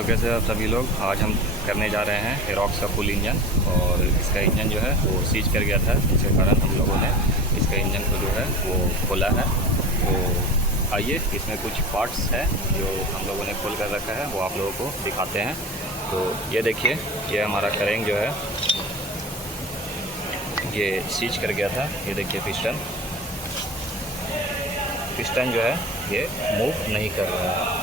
तो कैसे आप सभी लोग, आज हम करने जा रहे हैं एरोक्स का फुल इंजन। और इसका इंजन जो है वो सीज कर गया था, जिसके कारण हम लोगों ने इसका इंजन को जो है वो खोला है। तो आइए, इसमें कुछ पार्ट्स हैं जो हम लोगों ने खोल कर रखा है, वो आप लोगों को दिखाते हैं। तो ये देखिए, ये हमारा करेंग जो है ये सीज कर गया था। ये देखिए पिस्टन जो है ये मूव नहीं कर रहा है।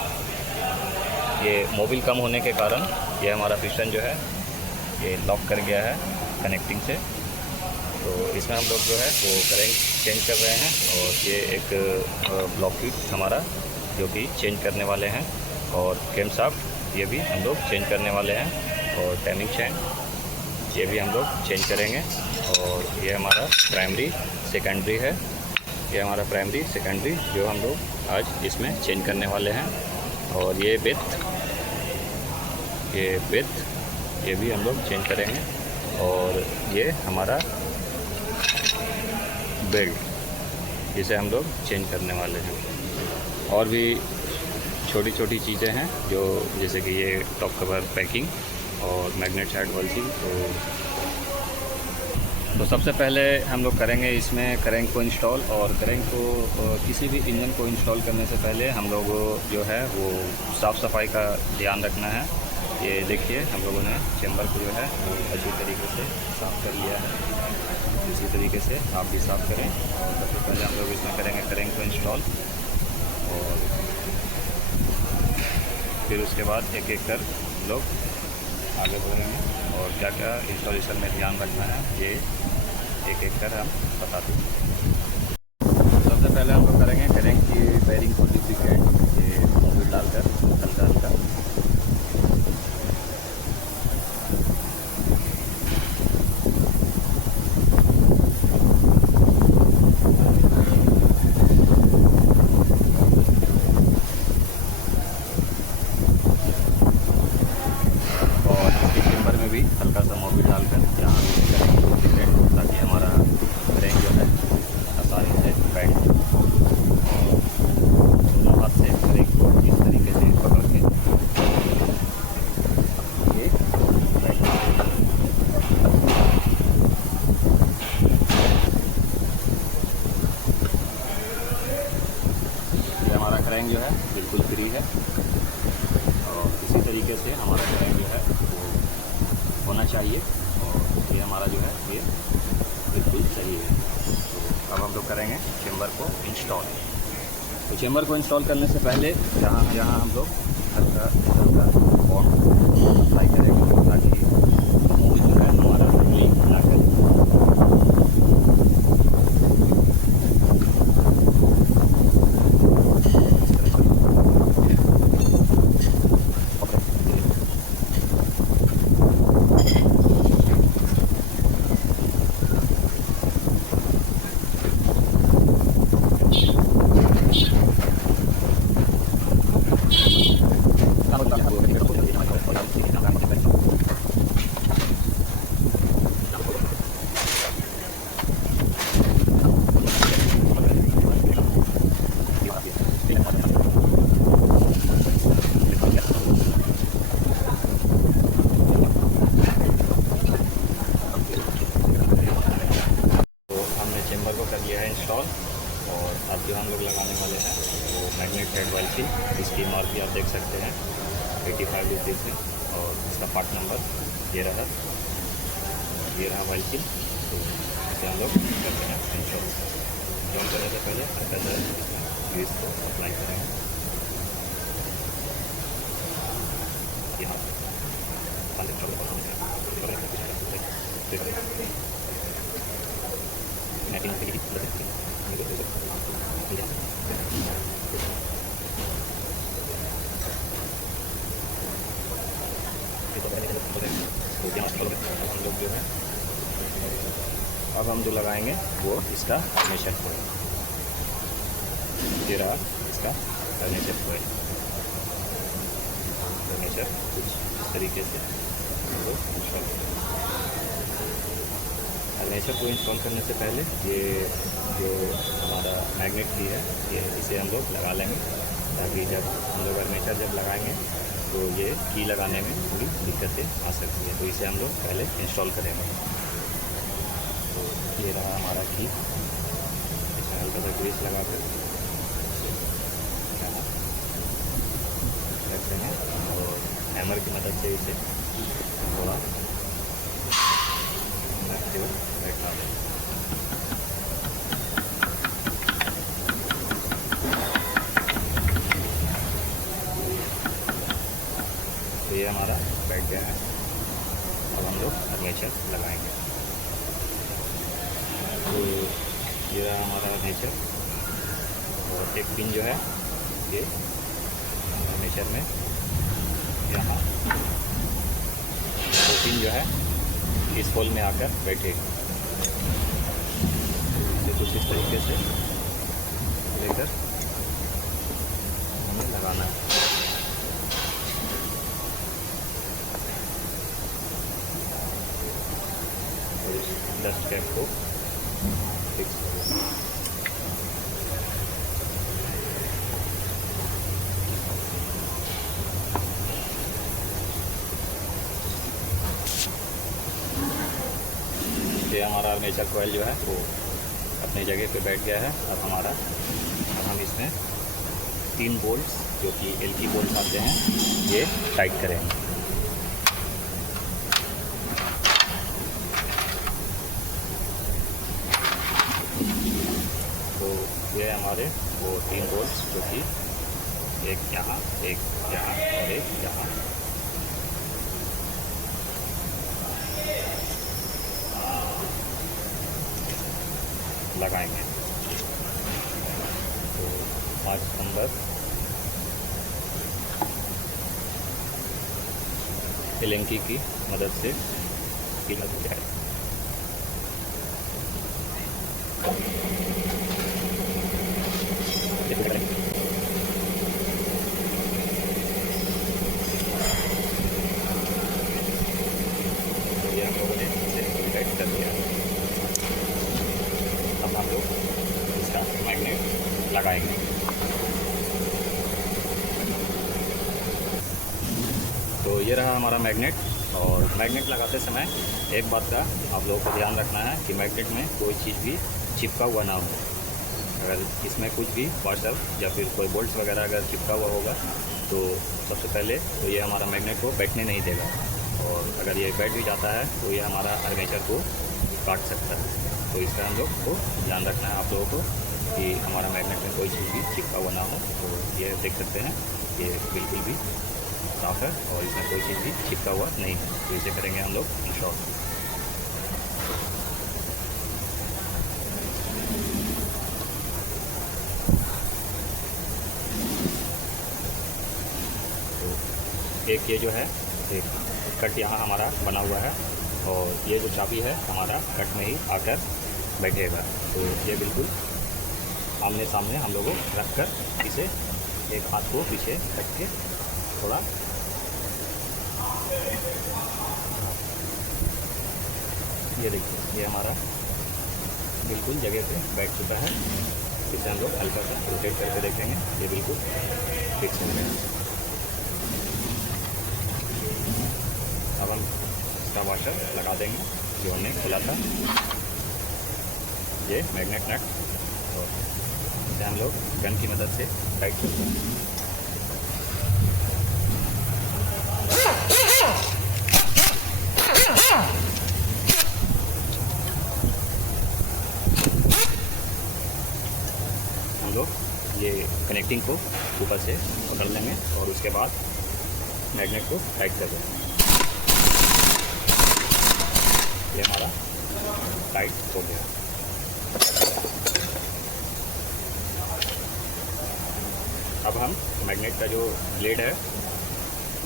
ये मोबिल कम होने के कारण ये हमारा पिस्टन जो है ये लॉक कर गया है कनेक्टिंग से। तो इसमें हम लोग जो है वो करेंट चेंज कर रहे हैं। और ये एक ब्लॉक किट हमारा जो कि चेंज करने वाले हैं। और कैम शाफ्ट ये भी हम लोग चेंज करने वाले हैं। और टाइमिंग चेन ये भी हम लोग चेंज करेंगे। और ये हमारा प्राइमरी सेकेंडरी है। ये हमारा प्राइमरी सेकेंडरी जो हम लोग आज इसमें चेंज करने वाले हैं। और ये बेथ ये भी हम लोग चेंज करेंगे। और ये हमारा बेल्ट जिसे हम लोग चेंज करने वाले हैं। और भी छोटी छोटी चीज़ें हैं जो जैसे कि ये टॉप कवर पैकिंग और मैग्नेट साइड वॉल्सिंग। तो सबसे पहले हम लोग करेंगे इसमें करेंग को इंस्टॉल। और करेंग को किसी भी इंजन को इंस्टॉल करने से पहले हम लोग जो है वो साफ़ सफाई का ध्यान रखना है। ये देखिए, हम लोगों ने चेम्बर को जो है वो अच्छी तरीके से साफ़ कर लिया है। इसी तरीके से आप भी साफ़ करें। और सबसे पहले हम लोग इसमें करेंगे करेंग को इंस्टॉल। और फिर उसके बाद एक एक कर लोग आगे बढ़ेंगे। और क्या क्या इंस्टॉलेशन में ध्यान रखना है ये एक एक कर हम बताते हैं। सबसे पहले हम लोग करेंगे करेंग की बेयरिंग को डुप्लीकेट ये मोबिल डालकर हल्का हल्का। भी हल्का सा मोबिल डालकर यहाँ करेंगे डुप्लीकेट, ताकि हमारा करेंग जो है आसानी से बैठ जाए। दोनों हाथ से करेंग को इस तरीके से पकड़ के ये बैठ ये हमारा करेंग जो है बिल्कुल फ्री है। और इसी तरीके से हमारा करेंग जो है होना चाहिए। और ये हमारा जो है ये बिल्कुल सही है। तो अब हम लोग करेंगे चेम्बर को इंस्टॉल। तो चेम्बर को इंस्टॉल करने से पहले यहाँ हम लोग हल्का हल्का बॉन्ड अप्लाई करेंगे, ताकि मोबिल जो है हमारा लीक ना करे। इंस्टॉल। और अब जो हम लोग लगाने वाले हैं वो मैग्नेट साइड वॉल्सिंग, इसकी एमआरपी आप देख सकते हैं 85 रुपीज़ है। और इसका पार्ट नंबर ये रहा वॉल्सिंग। तो इसे हम लोग करते हैं इंस्टॉल। इंस्टॉल करने से पहले हल्का सा ग्रीस को अप्लाई करेंगे यहाँ हम लोग जो है अब हम जो लगाएंगे वो इसका आर्मेचर कोयल। ये रहा इसका आर्मेचर कोयल। आर्मेचर कुछ इस तरीके से हम लोग इंस्टॉल करेंगे। आर्मेचर को इंस्टॉल करने से पहले ये जो हमारा मैग्नेट भी है ये इसे हम लोग लगा लेंगे, ताकि जब हम लोग आर्मेचर जब लगाएंगे तो ये की लगाने में थोड़ी दिक्कतें आ सकती है, तो इसे हम लोग पहले इंस्टॉल करेंगे। तो ये रहा हमारा की, इसमें हल्का सा ग्रीस लगा कर यहाँ रखते हैं और हैमर की मदद से इसे थोड़ा रखते हुए बैठा दें। तो ये हमारा बैठ गया है। अब हम लोग आर्मेचर लगाएंगे। तो ये रहा हमारा आर्मेचर और एक पिन जो है ये आर्मेचर में यहाँ तो पिन जो है इस होल में आकर बैठेगी। तो कुछ इस तरीके से लेकर हमें लगाना है। डस्ट कैप को फिक्स करें। ये हमारा आर्मेचर कॉइल जो है वो अपनी जगह पे बैठ गया है। अब हम इसमें 3 बोल्ट्स जो कि एल की बोल्ट्स आते हैं ये टाइट करेंगे। तो ये हमारे वो 3 बोल्ट्स जो कि एक यहाँ और एक यहाँ लगाएंगे। तो 5 नंबर एलेंकी की मदद से लग जाए। तो ये हम लोगों ने इसे टाइट कर दिया। अब हम लोग इसका मैग्नेट लगाएंगे। तो ये रहा हमारा मैग्नेट। और मैग्नेट लगाते समय एक बात का आप लोगों को ध्यान रखना है कि मैग्नेट में कोई चीज़ भी चिपका हुआ ना हो। अगर इसमें कुछ भी वाशर या फिर कोई बोल्ट्स वगैरह अगर चिपका हुआ होगा तो सबसे पहले तो ये हमारा मैग्नेट को बैठने नहीं देगा, और अगर ये बैठ भी जाता है तो ये हमारा आर्मेचर को काट सकता है। तो इसका हम लोग को ध्यान रखना है आप लोगों को कि हमारा मैग्नेट में कोई चीज़ भी चिपका हुआ ना हो। तो ये देख सकते हैं ये बिल्कुल भी साफ है और इसमें कोई चीज़ भी चिपका हुआ नहीं है। तो इसे करेंगे हम लोग इंस्टॉल। एक ये जो है एक कट यहाँ हमारा बना हुआ है और ये जो चाबी है हमारा कट में ही आकर बैठेगा। तो ये बिल्कुल आमने सामने हम लोगों को रख कर इसे एक हाथ को पीछे रख के थोड़ा ये देखिए ये हमारा बिल्कुल जगह पे बैठ चुका है। इसे हम लोग हल्का सा रोटेट करके देखेंगे, ये बिल्कुल फिक्स हो गया। अब हम इसका वाशर लगा देंगे जो हमने खोला था, ये मैग्नेट नट, और इसे हम लोग गन की मदद से टाइट करते हैं। हम लोग ये कनेक्टिंग को ऊपर से पकड़ लेंगे और उसके बाद मैग्नेट को टाइट कर देंगे। ये हमारा टाइट हो गया। अब हम मैग्नेट का जो ब्लेड है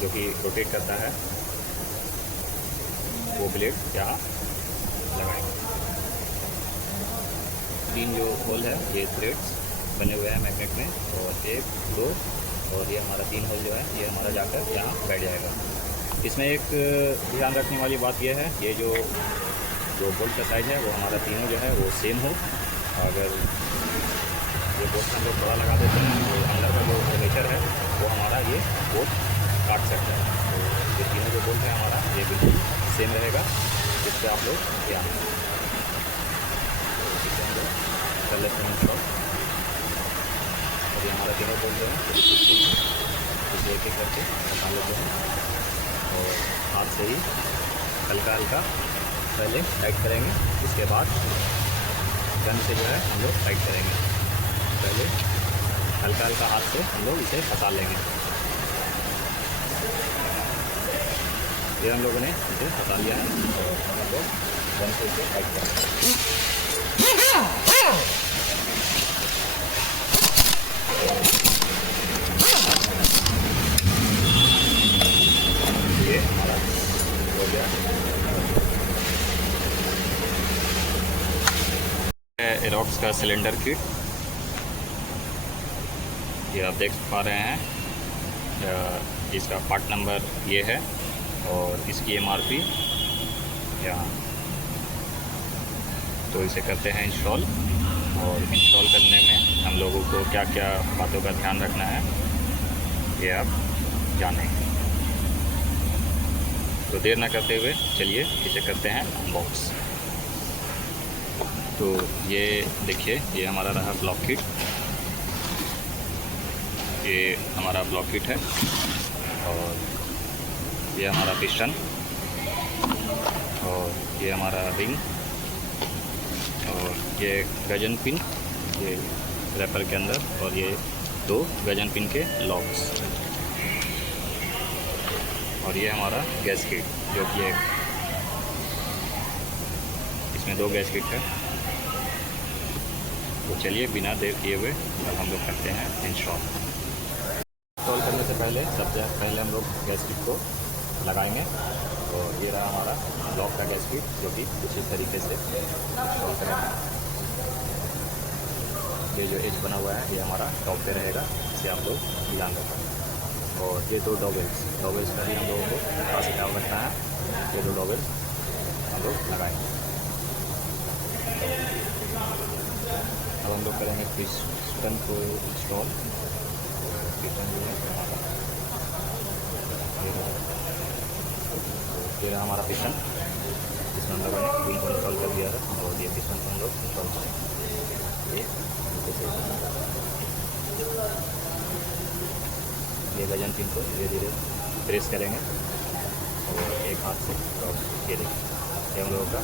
जो कि रोटेट करता है वो ब्लेड यहाँ लगाएंगे। 3 जो होल है ये थ्रेड्स बने हुए हैं मैग्नेट में, और 1 2 और ये हमारा 3 होल जो है ये हमारा जाकर यहाँ बैठ जाएगा। इसमें एक ध्यान रखने वाली बात यह है, ये जो बोल्ट का साइज़ है वो हमारा तीनों जो है वो सेम हो। अगर ये बोल्ट हम लोग थोड़ा लगा देते हैं तो अंदर का जो आर्मेचर है वो हमारा ये बोल्ट काट सकता है। तो ये तीनों जो बोल्ट है हमारा ये बिल्कुल सेम रहेगा, इस पर आप लोग ध्यान दें। इसे हम लोग कर लेते हैं इंस्टॉल। और ये हमारा तीनों बोल्ट जो है इसे एक एक करके निकाल लेते हैं और हाथ से ही हल्का हल्का पहले टाइट करेंगे, उसके बाद गन से जो है हम लोग टाइट करेंगे। पहले हल्का हल्का हाथ से हम लोग इसे फंसा लेंगे। ये हम लोगों ने इसे फंसा लिया है और हम लोग गन से इसे टाइट करेंगे। ये हमारा हो गया। एरोक्स का सिलेंडर किट, ये आप देख पा रहे हैं, इसका पार्ट नंबर ये है और इसकी MRP यहाँ। तो इसे करते हैं इंस्टॉल, और इंस्टॉल करने में हम लोगों को क्या क्या बातों का ध्यान रखना है ये आप जानेंगे। तो देर ना करते हुए चलिए इसे करते हैं अनबॉक्स। तो ये देखिए, ये हमारा रहा ब्लॉक किट। ये हमारा ब्लॉक किट है और ये हमारा पिस्टन और ये हमारा रिंग और ये गजन पिन, ये रैपर के अंदर, और ये 2 गजन पिन के लॉक्स, और ये हमारा गैस किट जो कि इसमें 2 गैस किट है। तो चलिए बिना देर किए हुए अब हम लोग करते हैं इंस्टॉल। इंस्टॉल करने से पहले सबसे पहले हम लोग गैस किट को लगाएंगे। और ये रहा हमारा ब्लॉक का गैस किट जो कि उसी तरीके से इंस्टॉल करेंगे। ये जो एज बना हुआ है ये हमारा टॉप पे रहेगा, इसे आप लोग ध्यान रखें। और ये 2 डॉबल्स का भी हम लोगों को खास ख्याल रखना है। ये 2 डॉबल्स हम लोग लगाएंगे। अब हम लोग करेंगे पिस्टन को इंस्टॉल। पिस्टन जो है ये रहा हमारा पिस्टन, जिसमें हम लोगों ने पिन को इंस्टॉल कर दिया है और ये पिस्टन को हम लोग इंस्टॉल करेंगे। ये गजन पिन को धीरे धीरे प्रेस करेंगे और एक हाथ से, और ये देखिए ये हम लोगों का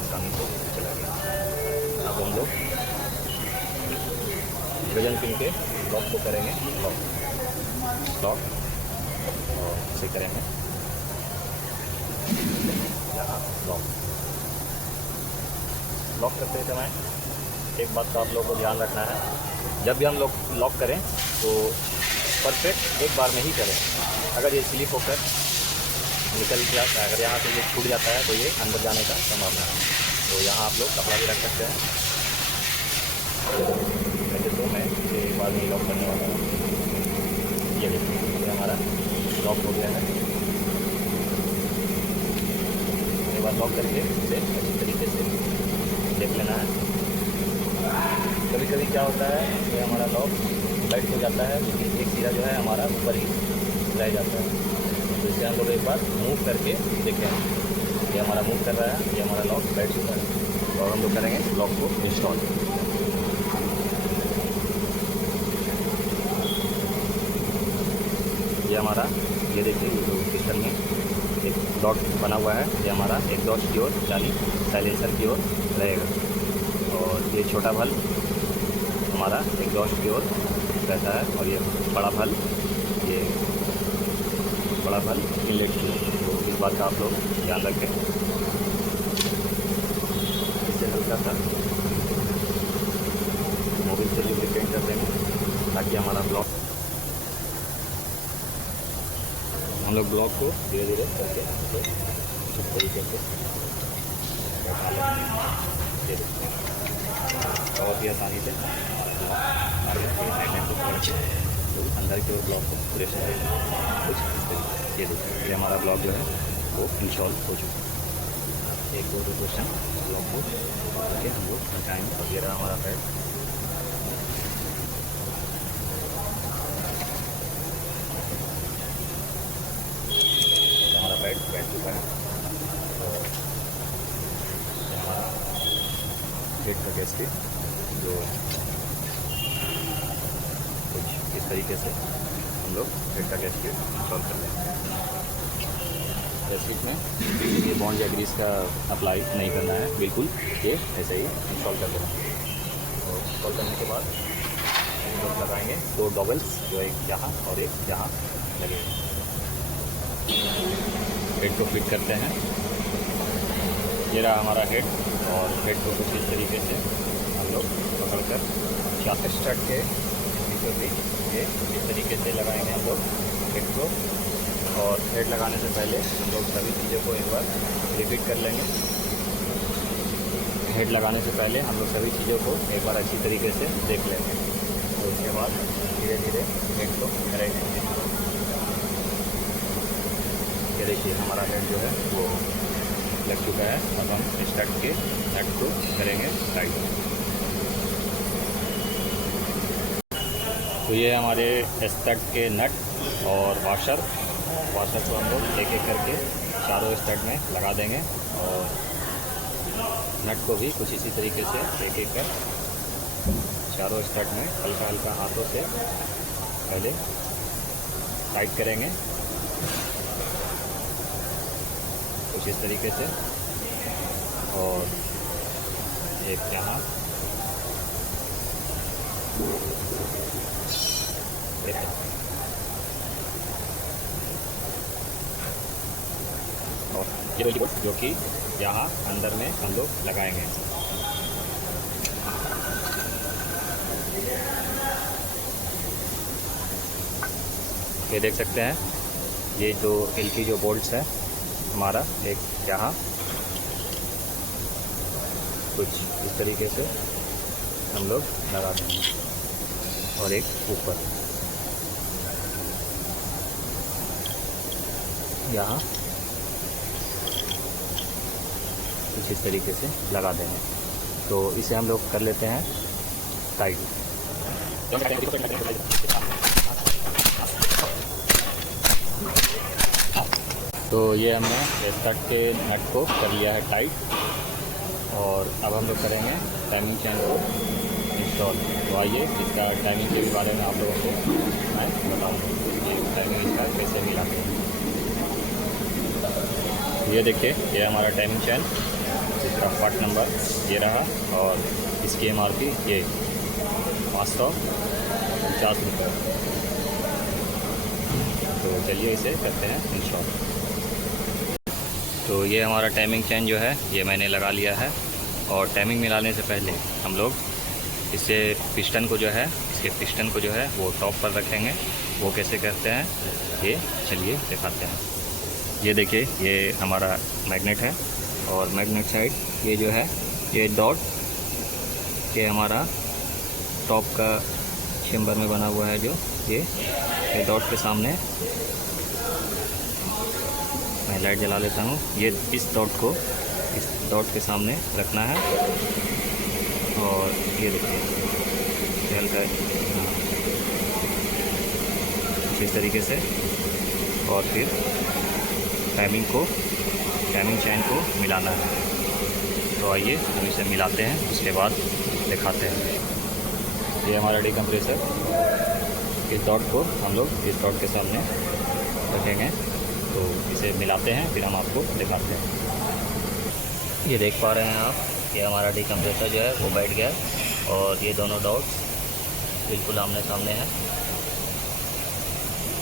आसानी से चला गया। अब हम लोग गजन पिन के लॉक को करेंगे लॉक और इसे करेंगे लॉक करते समय एक बात का आप लोगों को ध्यान रखना है, जब भी हम लोग लॉक करें तो परफेक्ट एक बार में ही करें। अगर ये स्लिप होकर निकल जाता है, अगर यहाँ से ये छूट जाता है तो ये अंदर जाने का संभावना है। तो यहाँ आप लोग कपड़ा भी रख सकते हैं। वैसे तो मैं इसे एक बार में लॉक करने वाला हूँ। ये देखिए ये हमारा लॉक हो गया है। एक बार लॉक करके इसे अच्छी तरीके से देख लेना है। कभी कभी क्या होता है कि हमारा लॉक टाइट हो जाता है, लेकिन एक सिरा जो है हमारा ऊपर ही रह जाता है। तो इसे हम लोग एक बार मूव करके देखें। ये हमारा मूव कर रहा है, ये हमारा लॉक टाइट हो रहा है। और हम लोग करेंगे लॉक को इंस्टॉल। ये हमारा, ये देखिए ये जो पिस्टन में एक डॉट बना हुआ है, ये हमारा एग्जॉस्ट की ओर यानी साइलेंसर की ओर रहेगा। और ये छोटा भल हमारा एग्जॉस्ट की ओर रहता है, और ये बड़ा भल इनलेट की ओर। तो इस बात का आप लोग ध्यान रखें। इससे हल्का सा मोबिल से लुब्रिकेट कर देंगे ताकि हमारा ब्लॉक, हम लोग ब्लॉक को धीरे धीरे करके इस तरीके से बहुत ही आसानी से तो अंदर की ओर ब्लॉक को प्रेस करेंगे कुछ इस तरीके। ये देखिए ये हमारा ब्लॉक जो है वो इंस्टॉल हो चुका है। एक 2 रोटेशन ब्लॉक को करके हम लोग बचाएँगे। और ये रहा हमारा पैड। चुका है। तो ये हमारा हेड का गैस्केट जो कुछ इस तरीके से हम लोग हेड का गैस्केट इंस्टॉल कर लेंगे। गैस्केट में ये बॉन्ड या ग्रीस का अप्लाई नहीं करना है, बिल्कुल ये ऐसे ही इंस्टॉल कर देना है। और इंस्टॉल करने के बाद हम लोग लगाएंगे 2 डॉबल्स, जो एक यहाँ और एक यहाँ लगेगा। हेड को फिट करते हैं। ये रहा हमारा हेड, और हेड को कुछ इस तरीके से हम लोग पकड़कर चाक स्टड के बीचों बीच ये इस तरीके से लगाएंगे हम लोग हेड को। और हेड लगाने से पहले हम लोग सभी चीज़ों को एक बार रिपीट कर लेंगे। हेड लगाने से पहले हम लोग सभी चीज़ों को एक बार अच्छी तरीके से देख लेंगे। तो उसके बाद धीरे धीरे हेड को करेंगे। ये देखिए हमारा हेड जो है वो लग चुका है। अब हम स्टड के नट को करेंगे टाइट। तो ये हमारे स्टड के नट और वाशर को हम लोग एक एक करके चारों स्टड में लगा देंगे। और नट को भी कुछ इसी तरीके से एक एक कर चारों स्टड में हल्का हल्का हाथों से पहले टाइट करेंगे, कुछ इस तरीके से। और एक यहाँ, और ये जो कि यहाँ अंदर में हम लोग लगाएंगे। ये देख सकते हैं, ये जो एल की जो बोल्ट्स है हमारा, एक यहाँ कुछ इस तरीके से हम लोग लगा देंगे, और एक ऊपर यहाँ कुछ इस तरीके से लगा देंगे। तो इसे हम लोग कर लेते हैं टाइट। तो ये हमने स्टड के नट को कर लिया है टाइट, और अब हम लोग करेंगे टाइमिंग चेन को इंस्टॉल। तो आइए इसका टाइमिंग के बारे में आप लोगों को मैं बताऊँगा ये टाइमिंग इसका कैसे मिलाते हैं। ये देखिए, ये हमारा टाइमिंग चेन, इसका पार्ट नंबर ये रहा, और इसकी MRP ये 550 रुपये। तो चलिए इसे करते हैं इंस्टॉल। तो ये हमारा टाइमिंग चेन जो है ये मैंने लगा लिया है। और टाइमिंग मिलाने से पहले हम लोग इसे पिस्टन को जो है, इसके पिस्टन को जो है वो टॉप पर रखेंगे। वो कैसे करते हैं ये चलिए दिखाते हैं। ये देखिए, ये हमारा मैग्नेट है, और मैग्नेट साइड ये जो है ये डॉट ये हमारा टॉप का चेम्बर में बना हुआ है, जो ये डॉट के सामने, मैं लाइट जला लेता हूँ। ये इस डॉट के सामने रखना है। और ये देखिए हल्का इस तरीके से, और फिर टाइमिंग चेन को मिलाना है। तो आइए हम इसे मिलाते हैं, उसके बाद दिखाते हैं। ये हमारा डिकम्प्रेसर, इस डॉट को हम लोग इस डॉट के सामने रखेंगे। तो इसे मिलाते हैं, फिर हम आपको दिखाते हैं। ये देख पा रहे हैं आप, ये हमारा डिकम्प्रेसर जो है वो बैठ गया, और ये दोनों डॉट्स बिल्कुल आमने सामने हैं।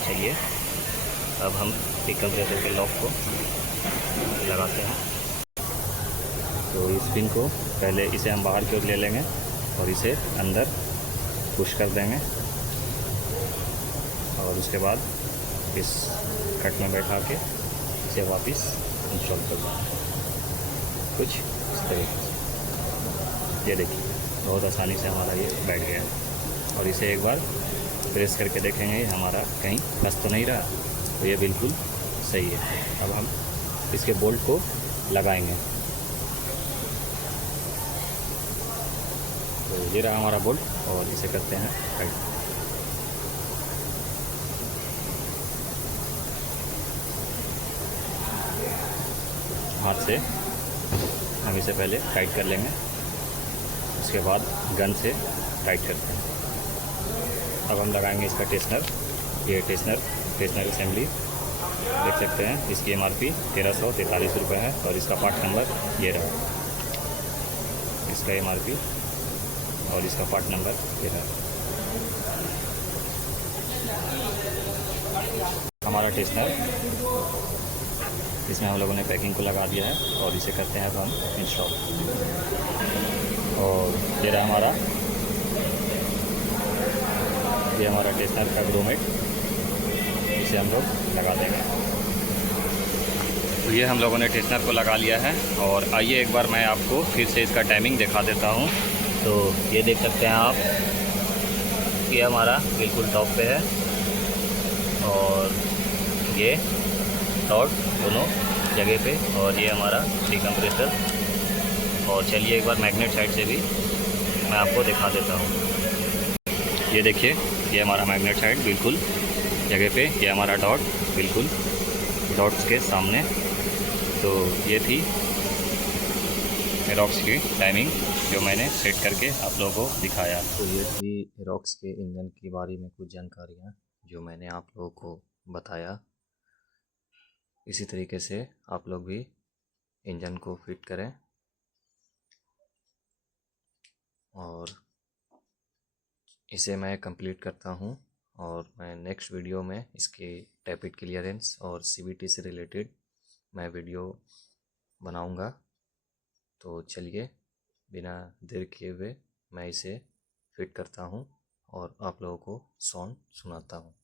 चलिए अब हम डिकम्प्रेसर के लॉक को लगाते हैं। तो इस पिन को पहले इसे हम बाहर की ओर ले लेंगे, और इसे अंदर पुश कर देंगे, और उसके बाद इस कट में बैठा के इसे वापस इंस्टॉल कर देंगे, कुछ इस तरीके से। ये देखिए बहुत आसानी से हमारा ये बैठ गया है। और इसे एक बार प्रेस करके देखेंगे हमारा कहीं फंस तो नहीं रहा, तो ये बिल्कुल सही है। अब हम इसके बोल्ट को लगाएंगे। तो ये रहा हमारा बोल्ट, और इसे करते हैं टाइट। हाथ से हम इसे पहले टाइट कर लेंगे, उसके बाद गन से टाइट करते हैं। अब हम लगाएंगे इसका टेस्नर। ये टेस्नर असेंबली देख सकते हैं, इसकी MRP 1343 रुपये है और इसका पार्ट नंबर ये रहा। इसका MRP और इसका पार्ट नंबर ये रहा। हमारा टेस्नर, इसमें हम लोगों ने पैकिंग को लगा दिया है और इसे करते हैं अब हम इंस्टॉल। और ये रहा हमारा टेस्नर का ग्रोमेट, इसे हम लोग लगा देंगे। तो ये हम लोगों ने टेस्नर को लगा लिया है और आइए एक बार मैं आपको फिर से इसका टाइमिंग दिखा देता हूँ। तो ये देख सकते हैं आप, ये हमारा बिल्कुल टॉप पे है और ये डॉट दोनों जगह पे, और ये हमारा डिकम्प्रेसर। और चलिए एक बार मैग्नेट साइड से भी मैं आपको दिखा देता हूँ। ये देखिए, ये हमारा मैग्नेट साइड बिल्कुल जगह पे, ये हमारा डॉट बिल्कुल डॉट्स के सामने। तो ये थी एरोक्स की टाइमिंग जो मैंने सेट करके आप लोगों को दिखाया। तो ये थी एरोक्स के इंजन के बारे में कुछ जानकारियाँ जो मैंने आप लोगों को बताया। इसी तरीके से आप लोग भी इंजन को फिट करें और इसे मैं कंप्लीट करता हूँ और मैं नेक्स्ट वीडियो में इसके टैपिट क्लियरेंस और CVT से रिलेटेड मैं वीडियो बनाऊँगा। तो चलिए बिना देर किए हुए मैं इसे फिट करता हूँ और आप लोगों को साउंड सुनाता हूँ।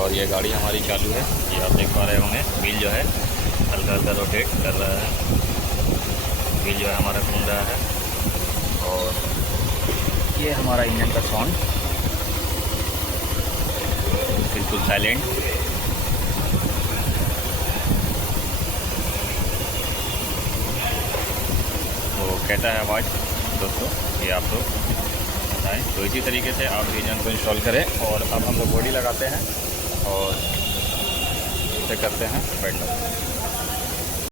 और ये गाड़ी हमारी चालू है, ये आप देख पा रहे होंगे। व्हील जो है हल्का हल्का रोटेट कर रहा है, व्हील जो है हमारा घूम रहा है। और ये हमारा इंजन का साउंड बिल्कुल साइलेंट। तो कैसा है आवाज़ दोस्तों, ये आप लोग बताएं। तो इसी तरीके से आप इंजन को इंस्टॉल करें। और अब हम लोग बॉडी लगाते हैं और इसे करते हैं बेंड।